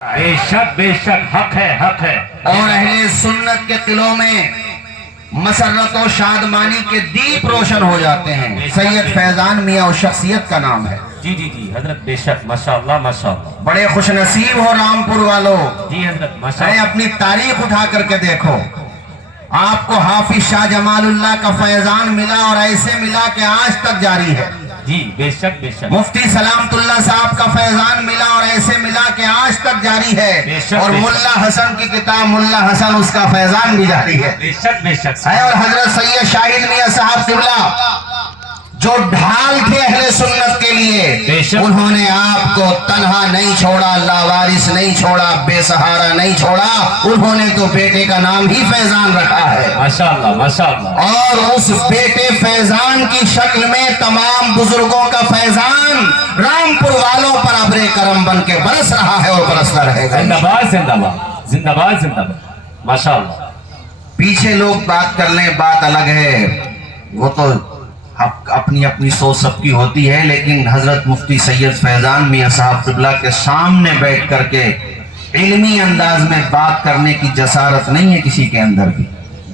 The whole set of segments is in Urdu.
بے شک حق ہے اور اہل سنت کے قلوں میں مسرت و شادمانی کے دیپ روشن ہو جاتے ہیں۔ سید فیضان میاں اور شخصیت کا نام ہے۔ جی حضرت بے شک ماشاءاللہ بڑے خوش نصیب ہو رامپور والوں۔ جی حضرت ماشاءاللہ۔ اپنی تاریخ اٹھا کر کے دیکھو، آپ کو حافظ شاہ جمال اللہ کا فیضان ملا اور ایسے ملا کہ آج تک جاری ہے۔ جی بے شک مفتی سلامت اللہ صاحب کا فیضان ملا اور ایسے ملا کہ آج تک جاری ہے۔ اور ملا حسن کی کتاب ملا حسن اس کا فیضان بھی جاری ہے۔ بے شک اور حضرت سید شاہد میاں صاحب قبلہ جو ڈھال تھے اہل سنت کے لیے، انہوں نے آپ کو تنہا نہیں چھوڑا، لاوارث نہیں چھوڑا، بے سہارا نہیں چھوڑا۔ انہوں نے تو بیٹے کا نام ہی فیضان رکھا ہے، ماشاءاللہ۔ اور اس بیٹے فیضان کی شکل میں تمام بزرگوں کا فیضان رامپور والوں پر ابر کرم بن کے برس رہا ہے اور برستا رہے گا۔ زندہ باد ماشاءاللہ۔ پیچھے لوگ بات کر لیں، بات الگ ہے، وہ تو اپنی سوچ سب کی ہوتی ہے، لیکن حضرت مفتی سید فیضان میاں صاحب قبلہ کے سامنے بیٹھ کر کے علمی انداز میں بات کرنے کی جسارت نہیں ہے کسی کے اندر بھی۔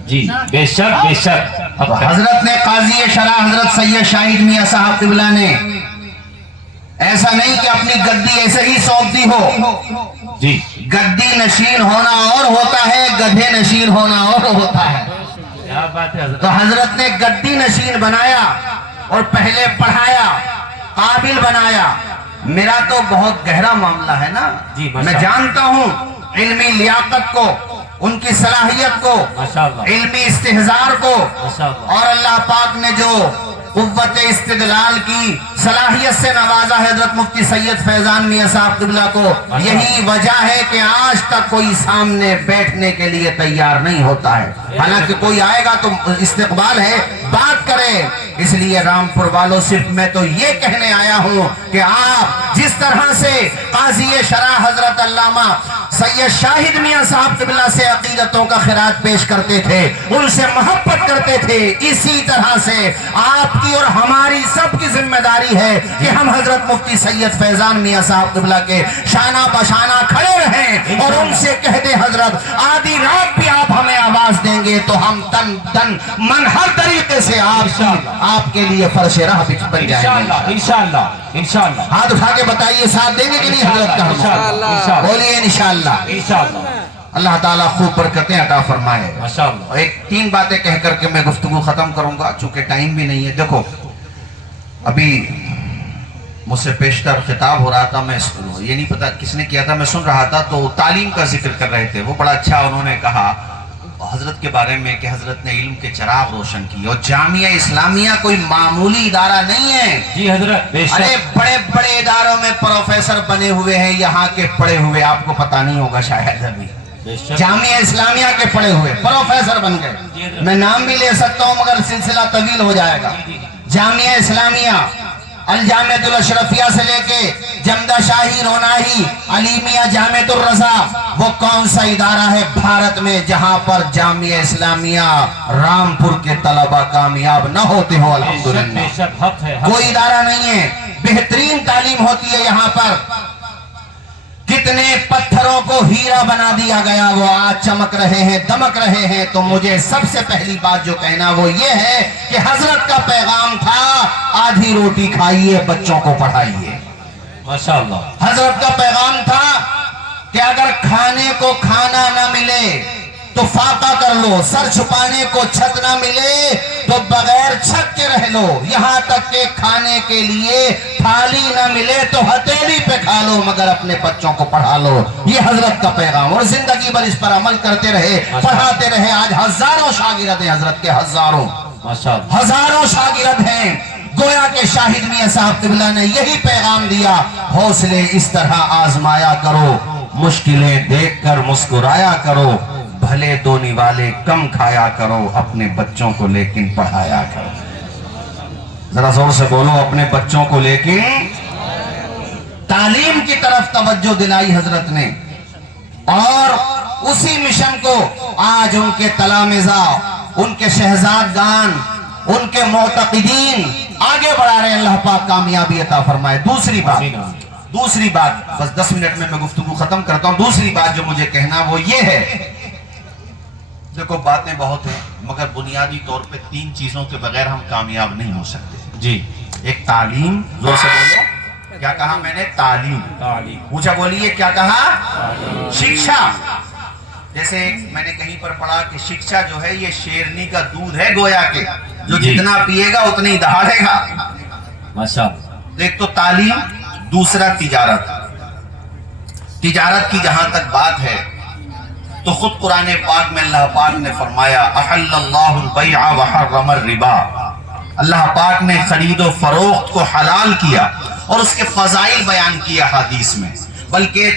جی بے شک حضرت نے قاضی شرع حضرت سید شاہد میاں صاحب قبلہ نے ایسا نہیں کہ اپنی گدی ایسے ہی سونپ دی ہو۔ جی گدی نشین ہونا اور ہوتا ہے، گدھے نشین ہونا اور ہوتا ہے۔ تو حضرت نے گدی نشین بنایا اور پہلے پڑھایا، قابل بنایا۔ میرا تو بہت گہرا معاملہ ہے نا، میں جانتا ہوں علمی لیاقت کو، ان کی صلاحیت کو، علمی استحضار کو، اور اللہ پاک نے جو قوت استدلال کی صلاحیت سے نوازا حضرت مفتی سید فیضان میاں صاحب قبلہ کو۔ یہی وجہ ہے کہ آج تک کوئی سامنے بیٹھنے کے لیے تیار نہیں ہوتا ہے، حالانکہ کوئی آئے گا تو استقبال ہے، بات کرے۔ اس لیے رامپور والوں صرف میں تو یہ کہنے آیا ہوں کہ آپ جس طرح سے قاضی شرع حضرت علامہ سید شاہد میاں صاحب قبلہ سے عقیدتوں کا خراج پیش کرتے تھے، ان سے محبت کرتے تھے، اسی طرح سے آپ کی اور ہماری سب کی ذمہ داری ہے کہ ہم حضرت مفتی سید فیضان میاں صاحب قبلہ کے شانہ بشانہ کھڑے رہیں اور ان سے کہہ دیں حضرت آدھی رات بھی آپ ہمیں آواز دیں گے تو ہم تن من ہر طریقے سے آپ کے لیے فرش راہ بن جائیں گے انشاءاللہ۔ ہاتھ اٹھا کے بتائیے ساتھ دیں گے کہ نہیں حضرت کا؟ بولیے انشاءاللہ۔ اللہ تعالیٰ خوب برکتیں عطا فرمائے۔ ایک 3 باتیں کہہ کر کے میں گفتگو ختم کروں گا چونکہ ٹائم بھی نہیں ہے۔ دیکھو ابھی مجھ سے پیشتر خطاب ہو رہا تھا، میں یہ نہیں پتا کس نے کیا تھا، میں سن رہا تھا تو تعلیم کا ذکر کر رہے تھے، وہ بڑا اچھا انہوں نے کہا حضرت کے بارے میں کہ حضرت نے علم کے چراغ روشن کی، اور جامعہ اسلامیہ کوئی معمولی ادارہ نہیں ہے۔ جی حضرت ارے بڑے بڑے اداروں میں پروفیسر بنے ہوئے ہیں، یہاں کے پڑھے ہوئے آپ کو پتہ نہیں ہوگا شاید ابھی، جامعہ اسلامیہ کے پڑھے ہوئے پروفیسر بن گئے۔ میں نام بھی لے سکتا ہوں مگر سلسلہ طویل ہو جائے گا۔ جامعہ اسلامیہ الجامعۃ الاشرفیہ سے لے کے جمدہ شاہی روناہی علیمیہ جامعۃ الرضا، وہ کون سا ادارہ ہے بھارت میں جہاں پر جامعہ اسلامیہ رامپور کے طلبہ کامیاب نہ ہوتے ہو؟ الحمدللہ کوئی ادارہ نہیں ہے، بہترین تعلیم ہوتی ہے یہاں پر۔ کتنے پتھروں کو ہیرا بنا دیا گیا، وہ آج چمک رہے ہیں، دمک رہے ہیں۔ تو مجھے سب سے پہلی بات جو کہنا وہ یہ ہے کہ حضرت کا پیغام تھا آدھی روٹی کھائیے، بچوں کو پڑھائیے۔ ماشاءاللہ۔ حضرت کا پیغام تھا کہ اگر کھانے کو کھانا نہ ملے تو فاقہ کر لو، سر چھپانے کو چھت نہ ملے تو بغیر چھت کے رہ لو، یہاں تک کہ کھانے کے لیے تھالی نہ ملے تو ہتھیلی پہ کھا لو مگر اپنے بچوں کو پڑھا لو۔ یہ حضرت کا پیغام، اور زندگی بھر اس پر عمل کرتے رہے، پڑھاتے رہے۔ آج ہزاروں شاگرد ہیں حضرت کے، ہزاروں شاگرد ہیں۔ گویا کہ شاہد میاں صاحب قبلہ نے یہی پیغام دیا، حوصلے اس طرح آزمایا کرو، مشکلیں دیکھ کر مسکرایا کرو، بھلے دونی والے کم کھایا کرو، اپنے بچوں کو لیکن پڑھایا کرو۔ ذرا زور سے بولو، اپنے بچوں کو لیکن تعلیم کی طرف توجہ دلائی حضرت نے، اور اسی مشن کو آج ان کے تلامذہ، ان کے شہزادگان، ان کے معتقدین آگے بڑھا رہے ہیں۔ اللہ پاک کامیابی عطا فرمائے۔ دوسری بات دوسری بات، بس 10 منٹ میں گفتگو ختم کرتا ہوں. دوسری بات جو مجھے کہنا وہ یہ ہے، دیکھو باتیں بہت ہیں مگر بنیادی طور پہ 3 چیزوں کے بغیر ہم کامیاب نہیں ہو سکتے. جی. ایک تعلیم، زور سے بولو. کیا کہا میں نے؟ تعلیم. اونچا بولیے، کیا کہا؟ شکشا. جیسے میں نے کہیں پر پڑھا کہ شکشا جو ہے یہ شیرنی کا دودھ ہے گویا کے، جو جتنا پیے گا اتنی دہاڑے گا. ماشاءاللہ. ایک تو تعلیم، دوسرا تجارت. تجارت کی جہاں تک بات ہے تو خود قرآن پاک میں اللہ پاک نے فرمایا احل اللہ البیع وحرم الربا. اللہ پاک نے خرید و فروخت کو حلال کیا اور اس کے فضائل بیان کیا حدیث میں. بلکہ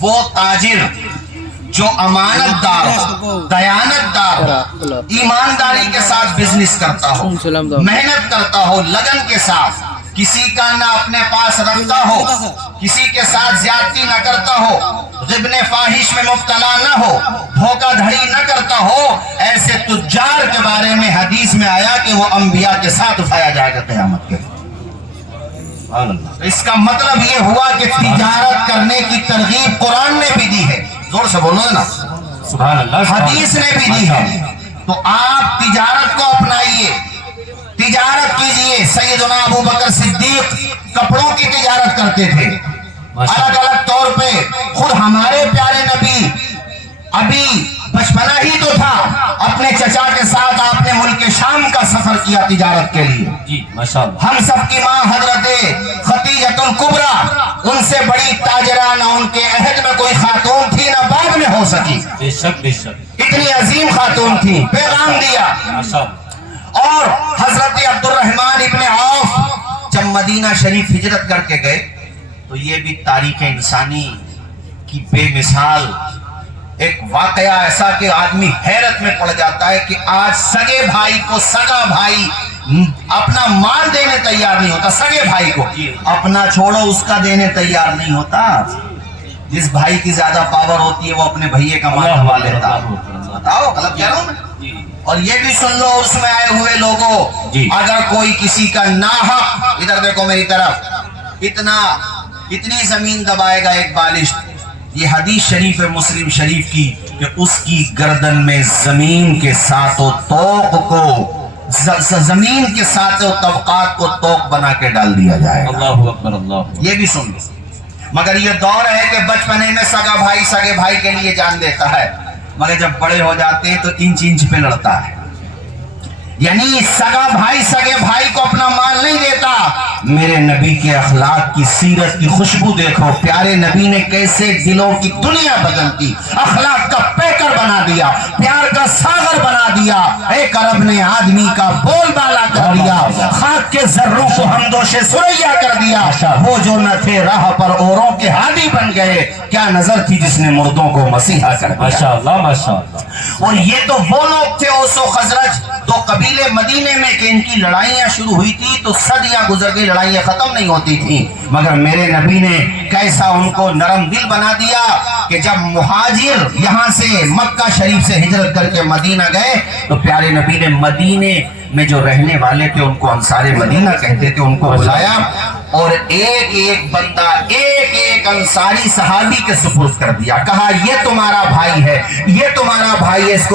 وہ تاجر جو امانت دار، دیانت دار، ایمانداری کے ساتھ بزنس کرتا ہو، محنت کرتا ہو، لگن کے ساتھ، کسی کا نہ اپنے پاس رکھتا ہو، کسی کے ساتھ زیادتی نہ کرتا ہو، غبن فاحش میں مبتلا نہ ہو، دھوکہ دھڑی نہ کرتا ہو، ایسے تجار کے بارے میں حدیث میں آیا کہ وہ انبیاء کے ساتھ اٹھایا جائے گا قیامت کے. اس کا مطلب یہ ہوا کہ تجارت کرنے کی ترغیب قرآن نے بھی دی ہے. زور سے بولو نا، سبحان اللہ. حدیث نے بھی دی ہے. تو آپ تجارت کو اپنائیے، تجارت کیجئے. سیدنا ابو بکر صدیق کپڑوں کی تجارت کرتے تھے الگ الگ طور پہ. خود ہمارے پیارے نبی ابھی بچپنا ہی تو تھا، اپنے چچا کے ساتھ آپ نے ملک شام کا سفر کیا تجارت کے لیے. جی ماشاءاللہ. ہم سب کی ماں حضرت خدیجہ الکبریٰ، ان سے بڑی تاجرہ نہ ان کے عہد میں کوئی خاتون تھی نہ بعد میں ہو سکی. بے شک بے شک. اتنی عظیم خاتون تھی، پیغام دیا. ماشاءاللہ. اور حضرت عبد الرحمن ابن عوف جب مدینہ شریف ہجرت کر کے گئے تو یہ بھی تاریخ انسانی کی بے مثال ایک واقعہ ایسا کہ آدمی حیرت میں پڑ جاتا ہے کہ آج سگے بھائی کو سگا بھائی اپنا مال دینے تیار نہیں ہوتا. سگے بھائی کو اپنا چھوڑو اس کا دینے تیار نہیں ہوتا. جس بھائی کی زیادہ پاور ہوتی ہے وہ اپنے بھائیے کا مال دبا لیتا. بتاؤ غلط کہہ رہا ہوں میں؟ اور یہ بھی سن لو اس میں آئے ہوئے لوگوں، اگر کوئی کسی کا ناحق، ادھر دیکھو میری طرف، اتنی زمین دبائے گا ایک بالشت. یہ حدیث شریف ہے مسلم شریف کی کہ اس کی گردن میں زمین کے ساتھ توق کو، زمین کے ساتھ طبقات کو توق بنا کے ڈال دیا جائے گا. اللہ اکبر. اللہ. یہ بھی سن لو. مگر یہ دور ہے کہ بچپنے میں سگا بھائی سگے بھائی کے لیے جان دیتا ہے، مگر جب بڑے ہو جاتے ہیں تو انچ انچ پہ لڑتا ہے. یعنی سگا بھائی سگے بھائی کو اپنا مال نہیں دیتا. میرے نبی کے اخلاق کی، سیرت کی خوشبو دیکھو. پیارے نبی نے کیسے دلوں کی دنیا بدل دی، اخلاق کا پیکر بنا دیا، پیار کا ساغر بنا دیا. ایک عرب نے آدمی کا بول بالا کر دیا، خاک کے ذروں کو ہمدوش سریا کر دیا. وہ جو نہ تھے راہ پر اوروں کے ہادی بن گئے. کیا نظر تھی جس نے مردوں کو مسیحا کر دیا. ماشاءاللہ ماشاءاللہ. اور یہ تو وہ لوگ تھے اوس و خزرج، تو قبیلے مدینے میں کہ ان کی لڑائیاں شروع ہوئی تھی تو صدیاں گزر گئی، لڑائیاں ختم نہیں ہوتی تھی. مگر میرے نبی نے کیسا ان کو نرم دل بنا دیا کہ جب مہاجر یہاں سے مکہ شریف سے ہجرت کر کے مدینہ گئے تو پیارے نبی نے مدینے میں جو رہنے والے تھے ان کو انصار مدینہ کہتے تھے، ان کو بلایا اور ایک ایک بندہ، ایک ایک انصاری صحابی کے سپرد کر دیا. کہا یہ تمہارا بھائی ہے، یہ تمہارا بھائی ہے، اس کو